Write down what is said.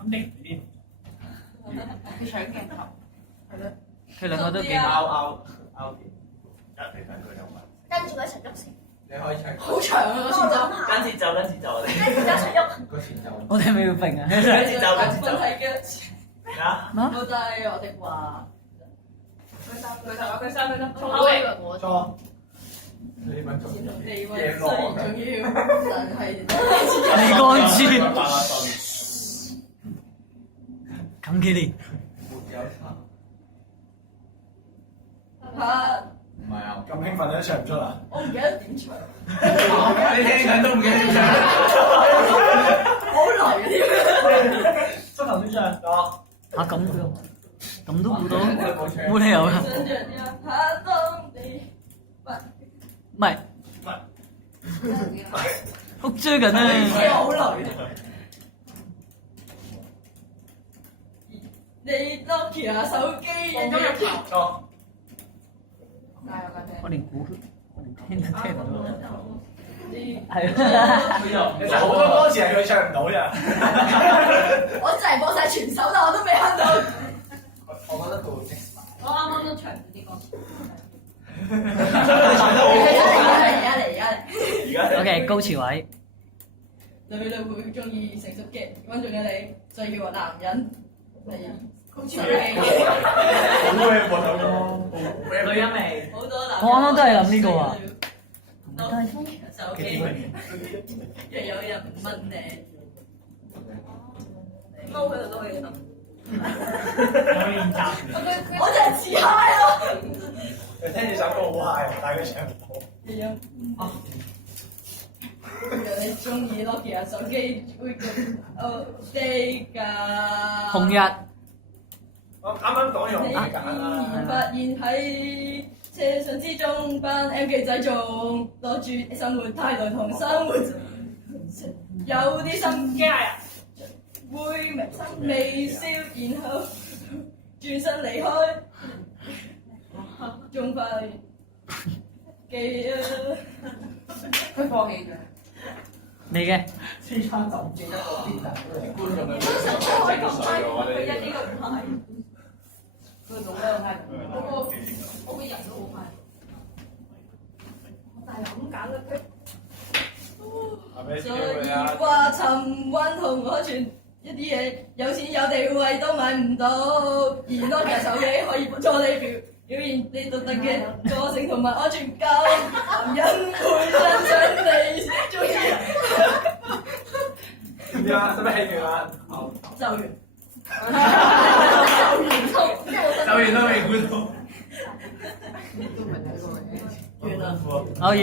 肯定呢佢搶鏡頭，係咯。佢兩個都幾拗片，一嚟睇佢有問。跟住佢一齊喐先。你可以唱。好長啊個前奏，跟節奏，跟節奏我哋。跟住一齊喐。個前奏。我哋咪要揈啊！跟節奏，跟節奏。問題嘅。啊？冇得我哋話。佢三，錯位。錯。你問錯。地位雖然重要，但係你乾豬。咁嘅你。沒有差。嚇！唔係啊，咁興奮都唱唔出啊！我唔記得點唱，你聽緊都唔記得點唱。好嚟嗰啲。膝頭先唱咗。嚇咁都估到，冇理由㗎。想像一下當你唔係哭追緊啊！好嚟。你 Nokia 手機影咗入錯。我連估，我連聽都聽唔到。你係啊，其實好多歌詞係佢唱唔到咋。我就係播晒全首，但我都未哼到。我覺得佢會 mix 埋。我啱啱都唱唔到啲歌詞。你唱得好好。而家嚟。而家 OK 高潮位，女會中意成熟嘅，咁仲有你最要個男人嚟高潮嘅。好嘅播首歌。女人味。好多男人。我啱啱都係諗呢個啊。手機，又有人問你，踎喺度都可以諗。我就係自嗨咯。你聽住首歌好 high，但係佢唱唔到。係啊。原來你中意 Nokia 手機會咁地㗎。紅日。我啱啱講咗紅日㗎啦。發現喺車上之中，班 M 記仔仲攞住生活態度同生活有啲心機啊，會微笑，然後轉身離開，仲快記啊！佢放棄咗。你嘅。黐餐就唔記得個邊人觀眾嘅。可以咁低，佢一啲都唔係。佢腦咧係我個人都好快，但係咁揀啦佢。所以話沉穩同安全一啲嘢，有錢有地位都買唔到，而 Nokia 手機可以幫助你表現你獨特嘅個性同埋安全感，男人會欣賞你中意。點啊？使乜起勁啊？就完。走完都未估到。完啦。我完。